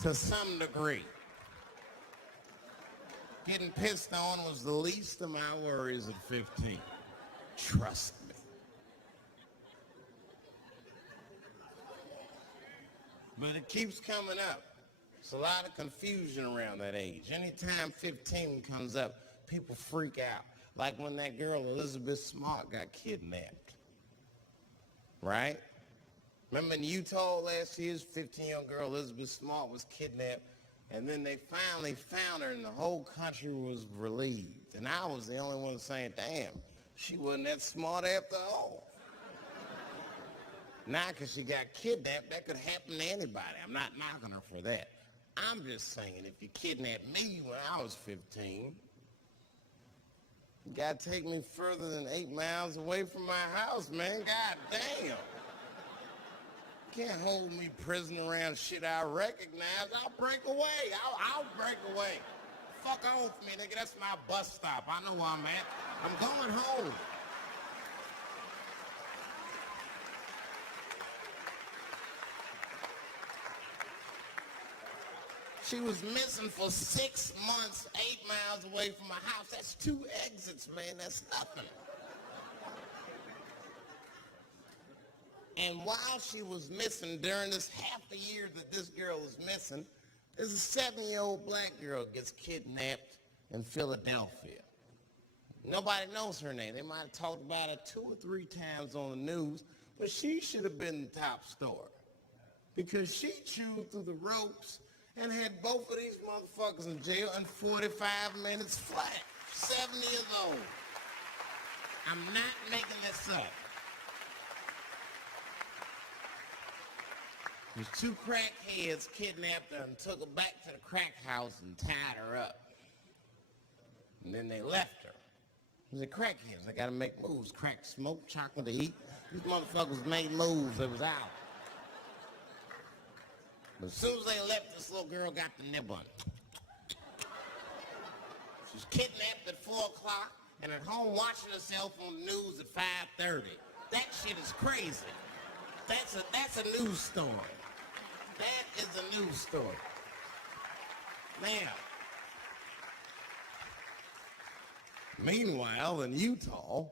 to some degree. Getting pissed on was the least of my worries at 15. Trust me. But it keeps coming up. There's a lot of confusion around that age. Anytime 15 comes up, people freak out. Like when that girl, Elizabeth Smart, got kidnapped. Right? Remember in Utah last year, 15-year-old girl, Elizabeth Smart, was kidnapped. And then they finally found her and the whole country was relieved. And I was the only one saying, damn, she wasn't that smart after all. Now, because she got kidnapped, that could happen to anybody. I'm not knocking her for that. I'm just saying, if you kidnapped me when I was 15, you got to take me further than 8 miles away from my house, man. God damn. You can't hold me prisoner around shit I recognize. I'll break away. I'll break away. Fuck off me, nigga. That's my bus stop. I know where I'm at. I'm going home. She was missing for 6 months, 8 miles away from my house. That's 2 exits, man. That's nothing. And while she was missing, during this half a year that this girl was missing, there's a 7-year-old black girl gets kidnapped in Philadelphia. Nobody knows her name. They might have talked about it 2 or 3 times on the news, but she should have been the top story because she chewed through the ropes and had both of these motherfuckers in jail in 45 minutes flat. 7 years old. I'm not making this up. These 2 crackheads kidnapped her and took her back to the crack house and tied her up. And then they left her. They're crackheads. They gotta make moves. Crack, smoke, chocolate to eat. These motherfuckers made moves. It was out. But as soon as they left, this little girl got the nib on. She was kidnapped at 4 o'clock and at home watching herself on the news at 5:30. That shit is crazy. That's a news story. That is a news story. Now, meanwhile, in Utah,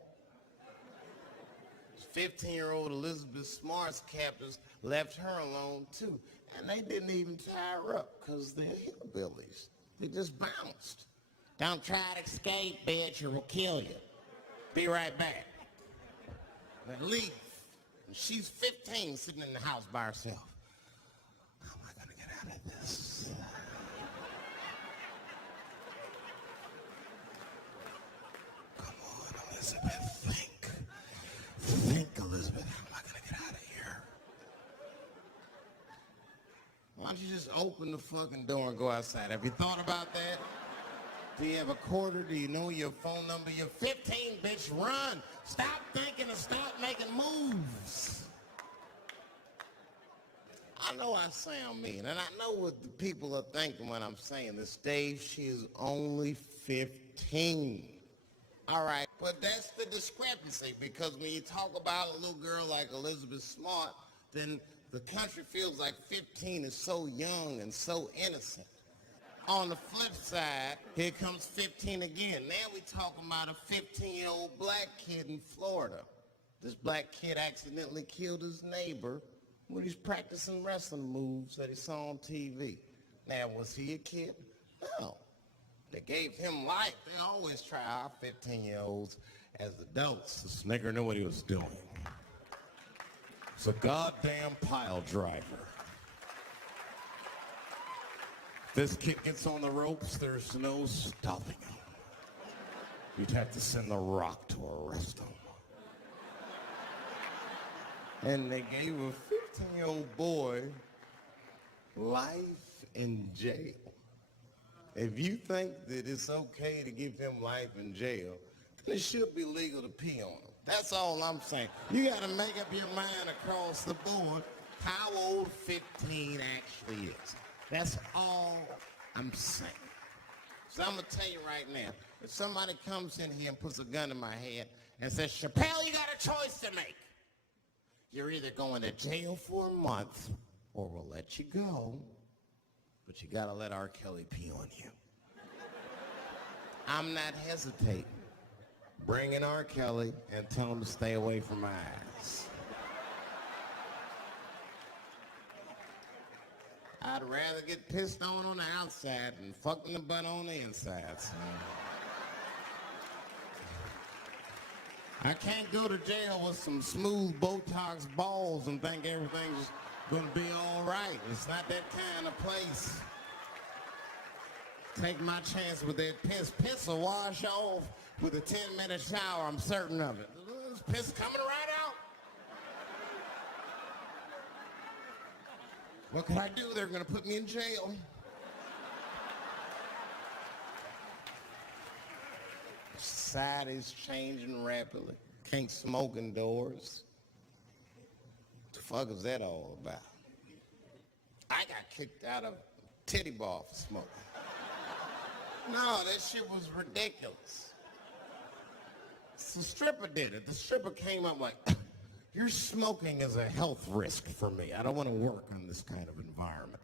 15-year-old Elizabeth Smart's captors left her alone too. And they didn't even tie her up because they're hillbillies. They just bounced. Don't try to escape, bitch, or we'll kill you. Be right back. They leave. And she's 15 sitting in the house by herself. How am I going to get out of this? Come on, Elizabeth, think. Think, Elizabeth. How am I going to get out of here? Why don't you just open the fucking door and go outside? Have you thought about that? Do you have a quarter? Do you know your phone number? You're 15, bitch. Run. Stop thinking and start making moves. I know I sound mean, and I know what the people are thinking when I'm saying this. Dave, she is only 15. All right, but that's the discrepancy, because when you talk about a little girl like Elizabeth Smart, then the country feels like 15 is so young and so innocent. On the flip side, here comes 15 again. Now we're talking about a 15-year-old black kid in Florida. This black kid accidentally killed his neighbor when he's practicing wrestling moves that he saw on TV. Now, was he a kid? No. They gave him life. They always try our 15-year-olds as adults. This nigger knew what he was doing. It's a goddamn pile driver. This kid gets on the ropes, there's no stopping him. You'd have to send the Rock to arrest him. And they gave a 15-year-old boy life in jail. If you think that it's okay to give him life in jail, then it should be legal to pee on him. That's all I'm saying. You gotta make up your mind across the board how old 15 actually is. That's all I'm saying. So I'm gonna tell you right now, if somebody comes in here and puts a gun in my head and says, Chappelle, you got a choice to make. You're either going to jail for a month or we'll let you go, but you gotta let R. Kelly pee on you. I'm not hesitating. Bring in R. Kelly and tell him to stay away from my eyes. I'd rather get pissed on the outside than fucking the butt on the inside. So. I can't go to jail with some smooth Botox balls and think everything's gonna be all right. It's not that kind of place. Take my chance with that piss. Piss will wash off with a 10-minute shower, I'm certain of it. This piss is coming right out. What can I do? They're gonna put me in jail. Society's changing rapidly. Can't smoke indoors. What the fuck is that all about? I got kicked out of titty bar for smoking. No, that shit was ridiculous. The stripper did it. The stripper came up like, your smoking is a health risk for me. I don't want to work in this kind of environment.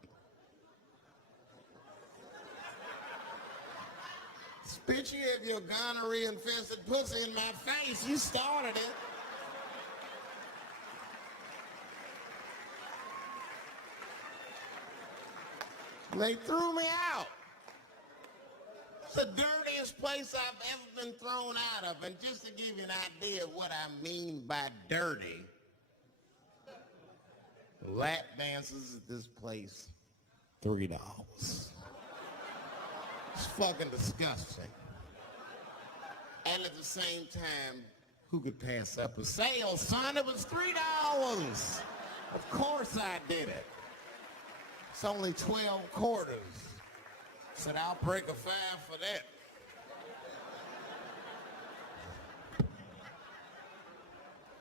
Bitch, you have your gonorrhea-infested pussy in my face. You started it. They threw me out. It's the dirtiest place I've ever been thrown out of. And just to give you an idea of what I mean by dirty, lap dances at this place, $3. It's fucking disgusting. And at the same time, who could pass up a sale, son? It was $3. Of course I did it. It's only 12 quarters. Said I'll break a 5 for that.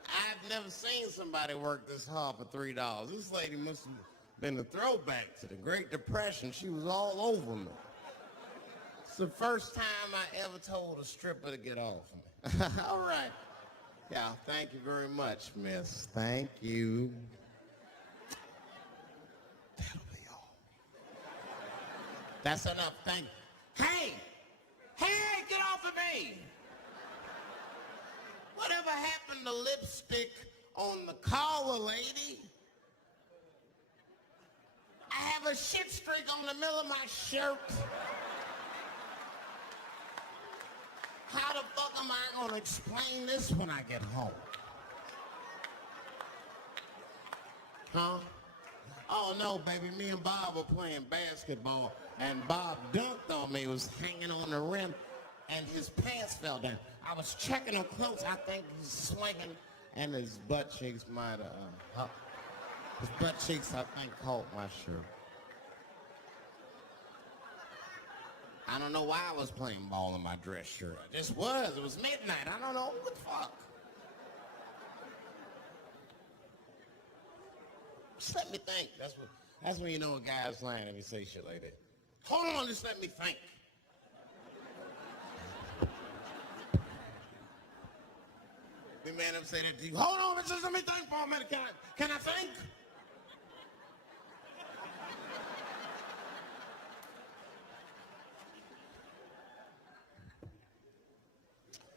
I've never seen somebody work this hard for $3. This lady must have been a throwback to the Great Depression. She was all over me. It's the first time I ever told a stripper to get off me. All right. Yeah, thank you very much, miss. Thank you. That'll be all. That's enough. Thank you. Hey! Hey, get off of me! Whatever happened to lipstick on the collar, lady? I have a shit streak on the middle of my shirt. How the fuck am I gonna explain this when I get home? Huh? Oh no, baby, me and Bob were playing basketball and Bob dunked on me, was hanging on the rim and his pants fell down. I was checking him close, I think he's swinging and his butt cheeks might have, his butt cheeks I think caught my shirt. I don't know why I was playing ball in my dress shirt. I just was. It was midnight. I don't know. What the fuck? Just let me think. That's when you know a guy's lying if he say shit like that. Hold on, just let me think. The man ever say that to you? Hold on, just let me think for a minute. Can I think?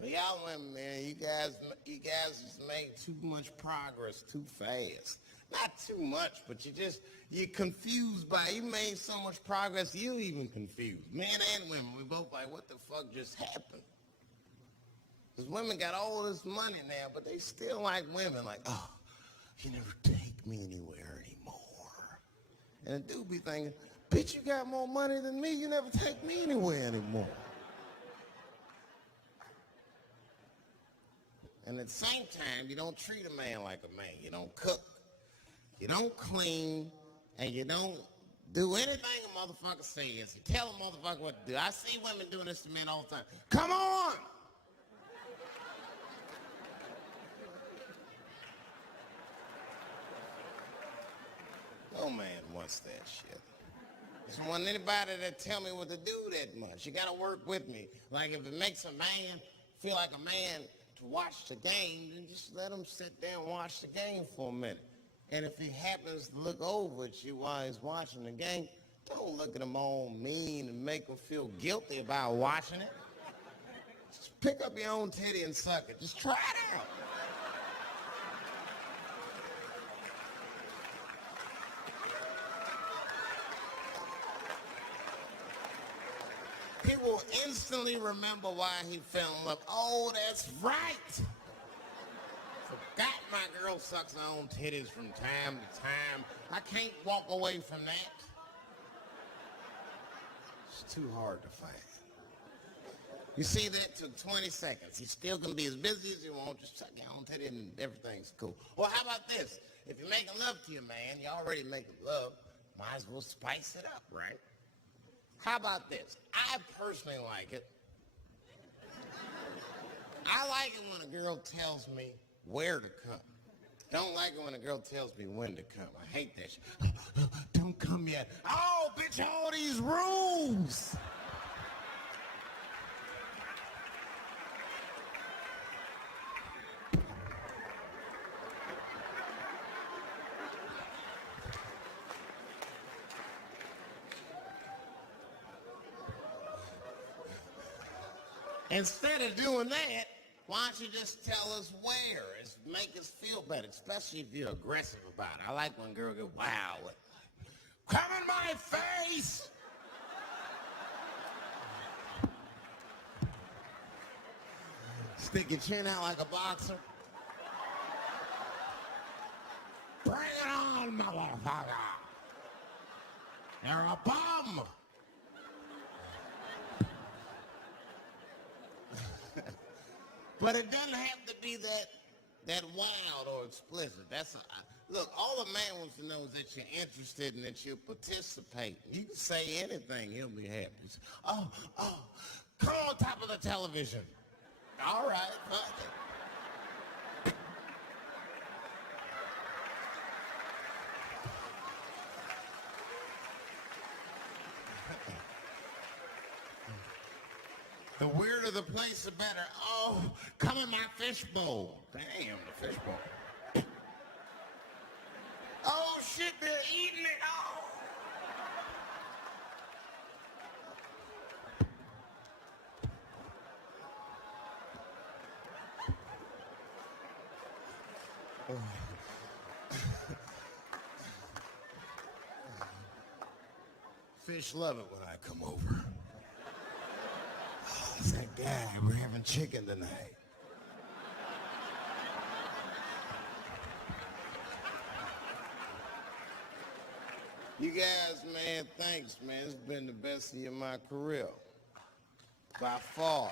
Y'all women, man, you guys just make too much progress too fast. Not too much, but you're confused by it. You made so much progress, you even confused. Men and women, we both like, what the fuck just happened? Because women got all this money now, but they still like women, like, oh, you never take me anywhere anymore. And the dude be thinking, Bitch, you got more money than me. You never take me anywhere anymore. And at the same time, you don't treat a man like a man. You don't cook, you don't clean, and you don't do anything a motherfucker says. You tell a motherfucker what to do. I see women doing this to men all the time. Come on! No man wants that shit. I don't want anybody to tell me what to do that much. You gotta work with me. Like if it makes a man feel like a man to watch the game, then just let him sit there and watch the game for a minute. And if he happens to look over at you while he's watching the game, don't look at him all mean and make him feel guilty about watching it. Just pick up your own titty and suck it. Just try it out. He will instantly remember why he fell in love. Oh, that's right. Forgot my girl sucks her own titties from time to time. I can't walk away from that. It's too hard to fight. You see, that took 20 seconds. You still can be as busy as you want. Just suck your own titty and everything's cool. Well, how about this? If you're making love to your man, you're already making love, might as well spice it up, right? How about this? I personally like it. I like it when a girl tells me where to come. Don't like it when a girl tells me when to come. I hate that shit. Don't come yet. Oh, bitch, all these rules. Instead of doing that, why don't you just tell us where? It's make us feel better, especially if you're aggressive about it. I like when girls go, wow, come in my face! Stick your chin out like a boxer. Bring it on, motherfucker! You're a bum! But it doesn't have to be that wild or explicit. Look, all a man wants to know is that you're interested and that you're participating. You can say anything, he'll be happy. Oh, come on top of the television. All right, fine. The weirder the place, the better. Oh, come in my fishbowl. Damn, the fishbowl. Oh, shit, they're eating it. Oh. Fish love it when I come over. It's that guy, we're having chicken tonight. You guys, man, thanks, man. It's been the best year of my career. By far.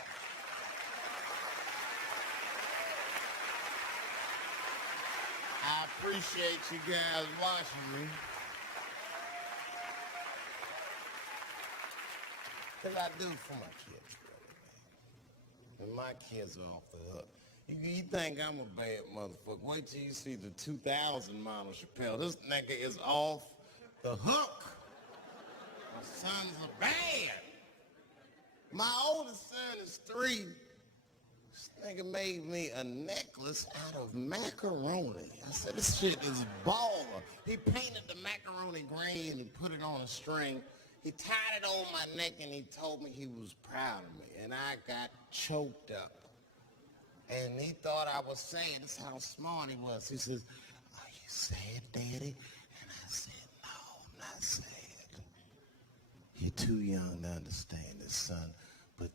I appreciate you guys watching me. Because I do for my kids, brother, man. And my kids are off the hook. You think I'm a bad motherfucker. Wait till you see the 2000 model Chappelle. This nigga is off the hook. My sons are bad. My oldest son is 3. This nigga made me a necklace out of macaroni. I said, this shit is baller. He painted the macaroni green and put it on a string. He tied it on my neck and he told me he was proud of me. And I got choked up. And he thought I was saying, this is how smart he was. He says, are you sad, Daddy? And I said, no, I'm not sad. You're too young to understand this, son, but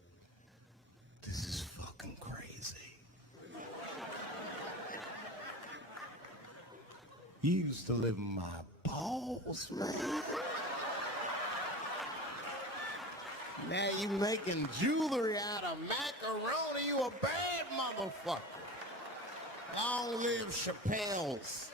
this is fucking crazy. You used to live in my balls, man. Now you making jewelry out of macaroni. You a bad motherfucker. Long live Chappelle's.